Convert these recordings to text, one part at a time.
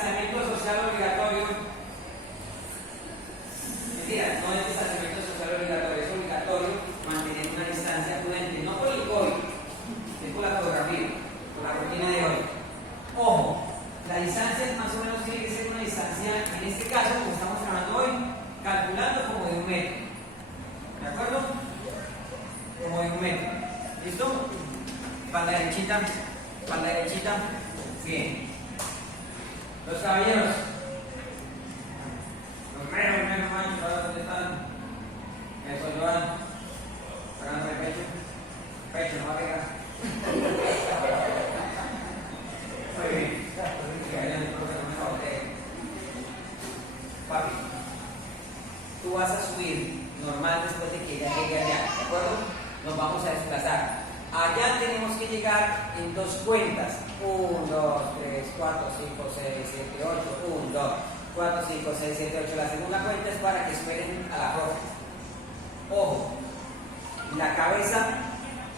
distanciamiento social obligatorio. Mentira, no es distanciamiento social obligatorio, es obligatorio mantener una distancia prudente, no por el COVID, es por la fotografía, por la rutina de hoy. Ojo, la distancia más o menos tiene que ser una distancia, en este caso, como estamos trabajando hoy, calculando como de 1 metro. ¿De acuerdo? Como de 1 metro. ¿Listo? Espalda derechita, espalda derechita. Bien. Los caballeros. Los menos manchos, ahora dónde están. Eso, Joan. Sacando el pecho. Pecho, no va a pegar. Muy bien. Papi, tú vas a subir normal después de que ya llegue allá, ¿de acuerdo? Nos vamos a desplazar. Allá tenemos que llegar en 2 cuentas. 1, 2, 3, 4, 5, 6, 7, 8. 1, 2, 4, 5, 6, 7, 8. La segunda cuenta es para que esperen a la profe. Ojo, la cabeza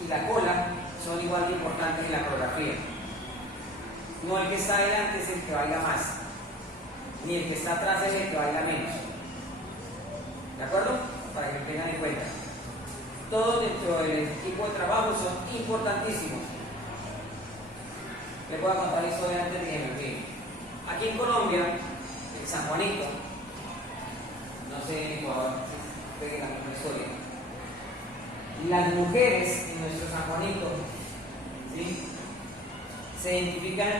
y la cola son igual de importantes en la coreografía. No el que está adelante es el que baila más, ni el que está atrás es el que baila menos. ¿De acuerdo? Para que lo tengan en cuenta. Todos dentro del equipo de trabajo son importantísimos. Les voy a contar la historia antes de que me olvide. Aquí en Colombia, en San Juanito, no sé en Ecuador, si es la misma historia. Las mujeres en nuestro San Juanito, ¿sí?, se identifican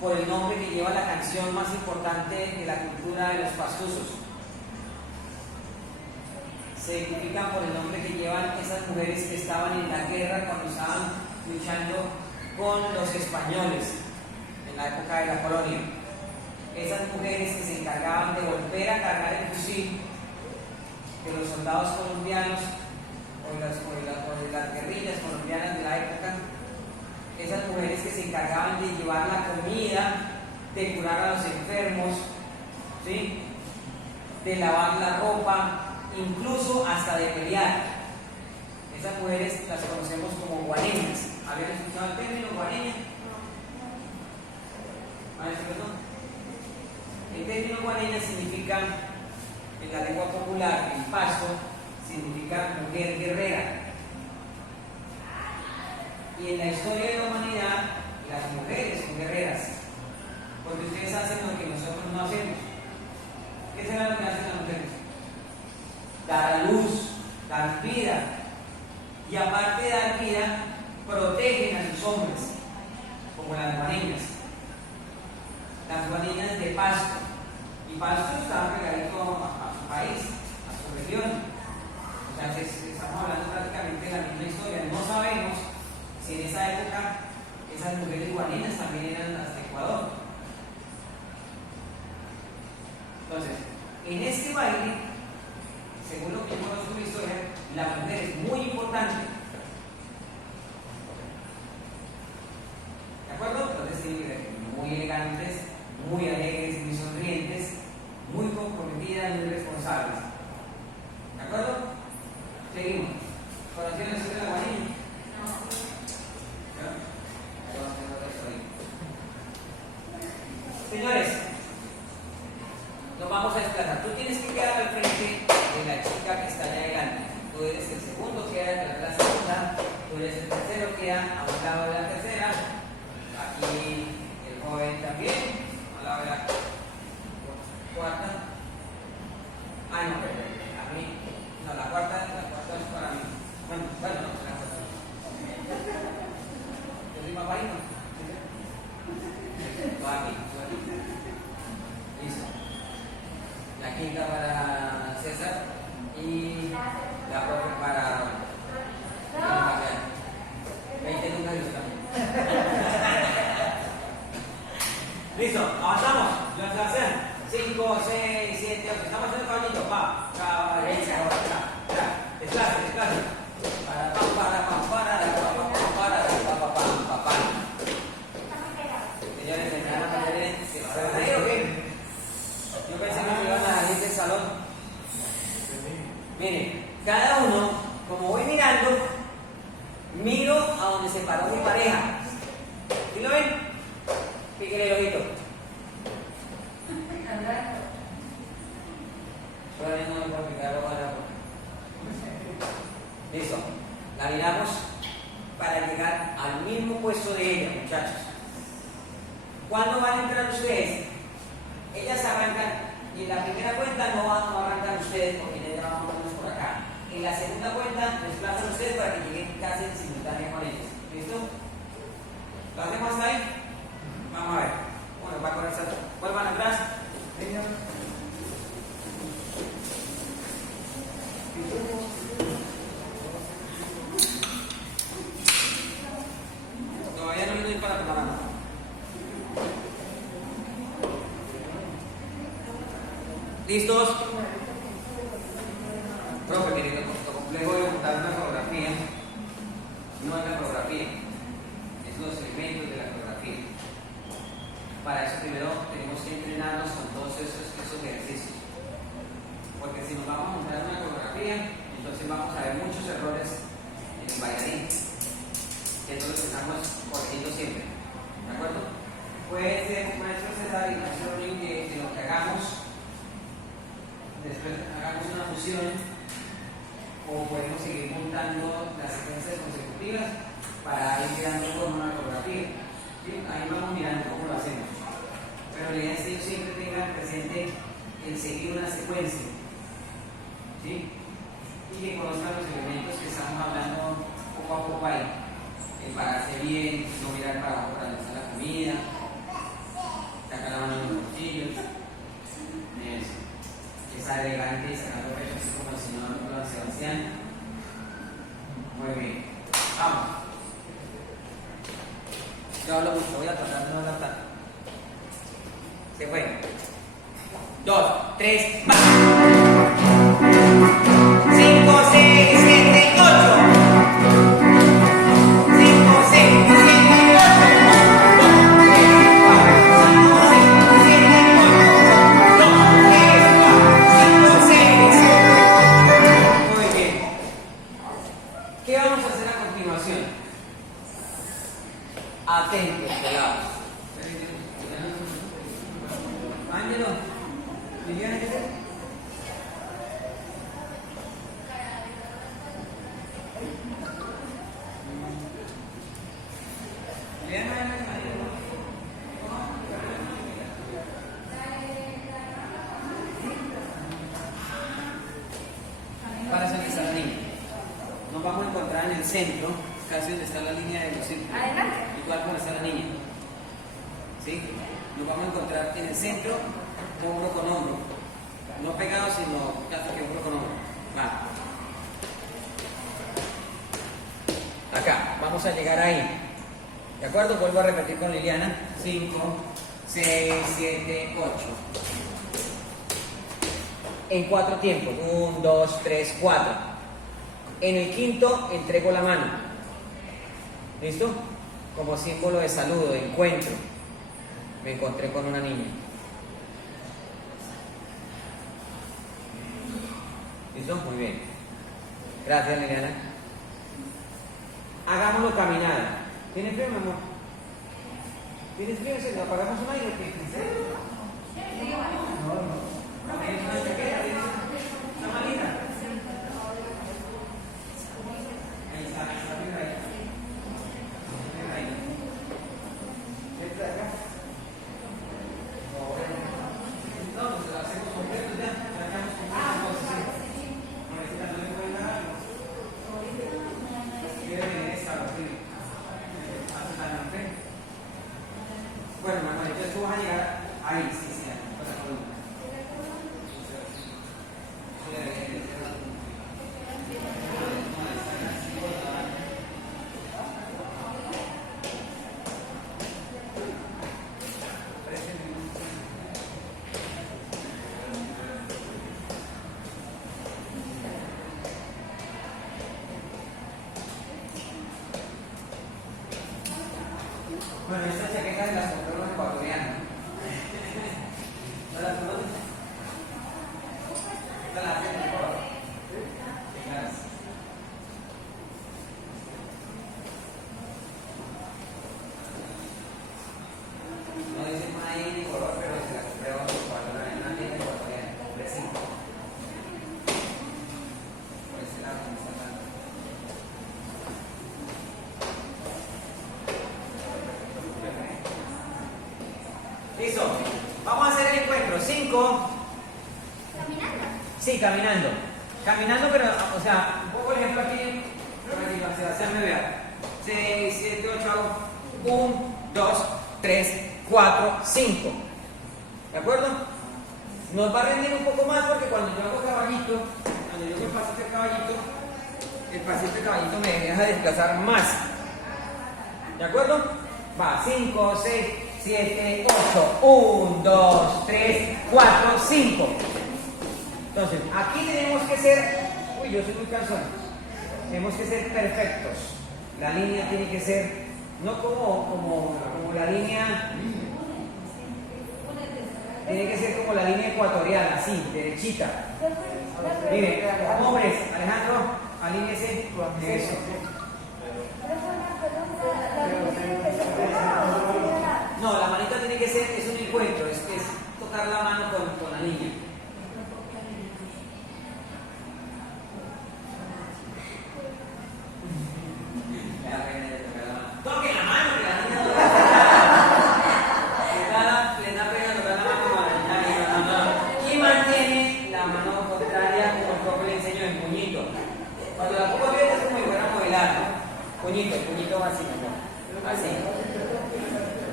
por el nombre que lleva la canción más importante de la cultura de los pastusos. Se identifican por el nombre que llevan esas mujeres que estaban en la guerra cuando estaban luchando con los españoles en la época de la colonia. Esas mujeres que se encargaban de volver a cargar el fusil de los soldados colombianos o de las guerrillas colombianas de la época. Esas mujeres que se encargaban de llevar la comida, de curar a los enfermos, ¿sí?, de lavar la ropa, incluso hasta de pelear. Esas mujeres las conocemos como guaneñas. ¿Habían escuchado el término guaneña? El término guaneña significa, en la lengua popular, en Pasto, significa mujer guerrera. Y en la historia de la humanidad, las mujeres son guerreras, porque ustedes hacen lo que nosotros no hacemos. ¿Qué será lo que hacen las mujeres? Dar a luz, dar vida, y aparte de dar vida, protegen a sus hombres, como las guaneñas de Pasto. Y Pasto está pegadito a su país, a su región. O sea, estamos hablando prácticamente de la misma historia. No sabemos si en esa época esas mujeres guaneñas también eran las de Ecuador. Entonces, en este baile, según lo que yo conozco en la historia, la mujer es muy importante. ¿De acuerdo? Entonces tienen que ser muy elegantes, muy alegres, muy sonrientes, muy comprometidas, muy responsables. ¿De acuerdo? Seguimos. ¿Conocieron la historia de la guaneña? Señores, nos vamos a desplazar. Tú tienes que quedar al frente de la chica que está allá adelante. Tú eres el segundo, queda detrás de la segunda. Tú eres el tercero, queda a un lado de la tercera. Aquí el joven también, a un lado de la cuarta. Ah, no, perdón. A mí. No, la cuarta es para mí. Bueno, no, la cuarta. Yo soy papadito. Aquí. Listo. La quinta para César y la profe para Ron. 20 números también. Listo, avanzamos. Los hacen 5, 6, 7, 8. Estamos haciendo caballito. Pa, caballito. Desplace. Señores, ¿me van a poner ¿se van a ir o qué? Yo pensé que me iban a salir del salón. Miren, cada uno, como voy mirando, miro a donde se paró mi pareja. ¿Sí lo ven? Píquenle el ojito. eso es, ellas arrancan, y en la primera cuenta no arrancan ustedes porque ya vamos a verlos por acá. En la segunda cuenta desplazan ustedes para que lleguen casi en simultáneo con ellos. ¿Listo? ¿Lo hacemos hasta ahí? Vamos a ver. Bueno, va con el salto. Vuelvan atrás. Todavía no le doy para la mano. ¿Listos? Profe, querido, lo complejo de montar una coreografía no es la coreografía, es los elementos de la coreografía. Para eso primero tenemos que entrenarnos con todos esos ejercicios. Porque si nos vamos a montar una coreografía, entonces vamos a ver muchos errores en el bailarín, que es lo que estamos corrigiendo siempre. ¿De acuerdo? Puede ser, maestro César, y maestro Ring, que lo que hagamos, después hagamos una fusión, o podemos seguir montando las secuencias consecutivas para ir quedando con una coreografía. ¿Sí? Ahí vamos mirando cómo lo hacemos. Pero la idea es que ellos siempre tengan presente el seguir una secuencia. ¿Sí? Y que conozcan los elementos que estamos hablando poco a poco ahí. El pararse bien, no mirar para abajo para lanzar la comida, sacar la mano en los bolsillos. Eso. Estar elegante y sacar los pechos como el señor Sebastián. Muy bien. Vamos. Yo hablo mucho, voy a tratar de no hablar tanto. Se fue. 2, 3, ¡va! 5, 6, 7, 8. 5, 6, 7, 8. Muy bien. ¿Qué vamos a hacer a continuación? Atentos, pelados. Ángelo, Liliana, ¿qué es? Para eso está la línea. Nos vamos a encontrar en el centro, casi donde está la línea de los círculos. Adelante. Igual como está la niña. ¿Sí? Nos vamos a encontrar en el centro, hombro con hombro. No pegados, sino casi que hombro con hombro. Va. Acá, vamos a llegar ahí. ¿De acuerdo? Vuelvo a repetir con Liliana. 5, 6, 7, 8. En 4 tiempos. 1, 2, 3, 4. En el quinto entrego la mano. ¿Listo? Como símbolo de saludo, de encuentro. Me encontré con una niña. ¿Listo? Muy bien. Gracias, Liliana. Hagámoslo caminada. ¿Tienes frío, mi amor? ¿Tienes frío? ¿Se lo apagamos un aire? ¿En serio? No. ¿Tienes una chaqueta? ¿Tienes una malita? Ahí está, mira ahí. Mira ahí. ¿Esta de acá? No, pues lo hacemos completo ya. Ya quedamos completos. Ahorita no le pueden dar algo. Quiere venir esta, así. Bueno, Manuel, entonces tú vas a llegar ahí, sí, con la columna. Bueno, estas chaquetas las compré los ecuatorianos. Vamos a hacer el encuentro. 5. ¿Caminando? Sí, caminando. Caminando, pero, o sea, por ejemplo aquí, Sebastián me vea. 6, 7, 8, hago 1, 2, 3, 4, 5. ¿De acuerdo? Nos va a rendir un poco más porque cuando yo hago caballito, cuando yo hago el pasito de caballito me deja desplazar más. ¿De acuerdo? Va, 5, 6, 7, 8, 1, 2, 3, 4, 5. Entonces, aquí tenemos que ser, uy, yo soy muy cansón, tenemos que ser perfectos. La línea tiene que ser, no como la línea, tiene que ser como la línea ecuatoriana, así, derechita. Miren, hombres, Alejandro, alíñese, eso. No, la manita tiene que ser, es un encuentro, es tocar la mano con la niña. Toque la mano, que la niña no le da pena tocar la mano con la niña. Y mantiene la mano contraria como el profe le enseñó en puñito. Cuando la pongo abierta es como si fuera a modelar, ¿no? Puñito, el puñito va así, ¿no? Así.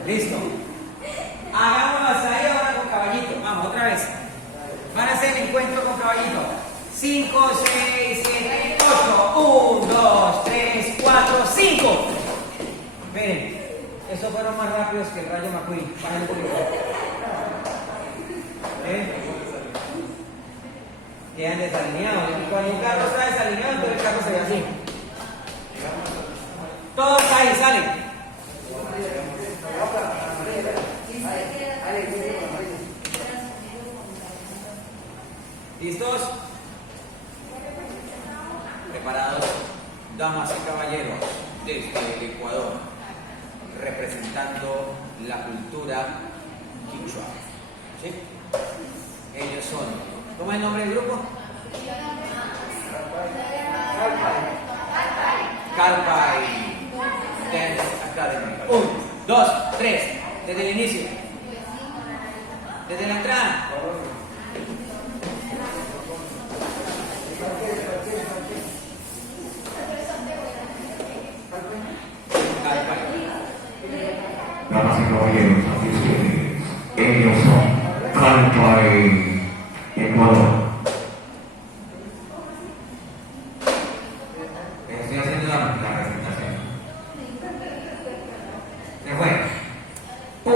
Listo. Hagámoslo hasta ahí ahora con caballito. Vamos, otra vez. Van a hacer el encuentro con caballito. 5, 6, 7, 8. 1, 2, 3, 4, 5. Miren, estos fueron más rápidos que el Rayo McQueen. Bajen un poquito. Quedan desalineados. Y cuando un carro está desalineado, entonces el carro se ve así. Todos ahí salen. ¿Listos? Preparados, damas y caballeros, desde el Ecuador, representando la cultura quichua. ¿Sí? Ellos son, ¿cómo es el nombre del grupo? Calpay Dance Academy. 1, 2, 3, desde el inicio. Desde la entrada. Damas y caballeros, aquí ustedes. Ellos son Calpay Ecuador. Estoy haciendo la presentación. ¿Se fue? 1,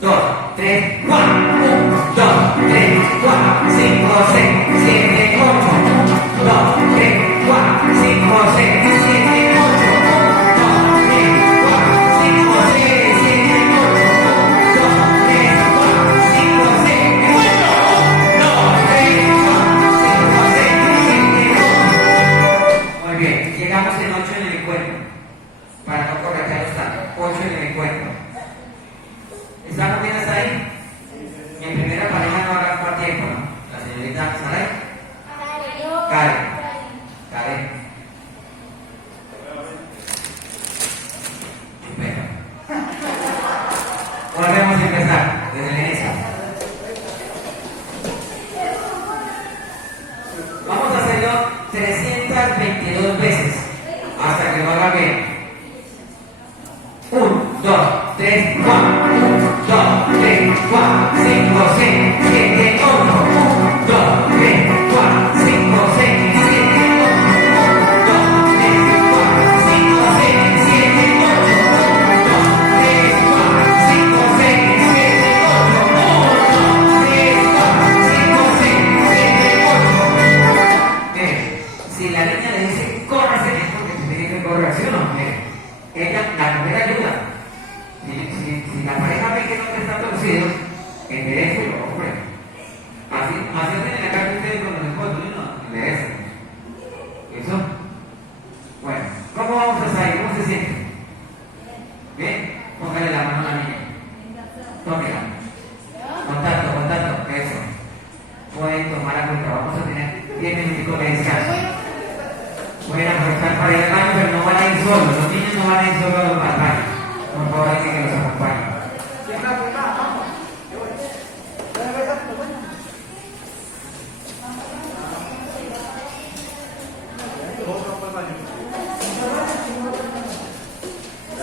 2, 3, 4. 1, 2, 3, 4, 5, 6, 7, 8. 1, 2, 3, 4, 5, 6, 7, 8. 8 en el encuentro. ¿Están bien hasta ahí? Mi primera pareja no va a gastar tiempo, ¿no? La señorita Saray. Karen. Bueno. Volvemos a empezar desde el inicio. Vamos a hacerlo 322 veces hasta que lo haga bien. 1, 2, 3, 4. 1, 2, 3, 4, 5, 6, 7, 8. 1, 2, 3, 4, 5, 6, 7, 8. 1, 2, 3, 4, 5, 6, 7, 8. 1, 2, 3, 4, 5, 6, 7, 8. 1, 2, 3, 4, 5, 6, 7, 8. Si la niña le dice, córrase, es porque se tiene que correr, ¿sí o no? Ella, la primera ayuda. Si la pareja ve que no te está torcido, enderece, hombre. Así hacen en la calle ustedes con los esposos, ¿no? Enderece. ¿Eso? Bueno, ¿cómo vamos a salir? ¿Cómo se siente? ¿Bien? Póngale la mano a la niña. Tómela. Contacto, eso. Pueden tomar la cuenta, vamos a tener 10 minutos de descanso. Pueden aprovechar para ir al baño, pero no van a ir solos. Los niños no van a ir solos al baño. Por favor, hay que los acompañen.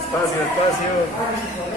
Espacio, espacio.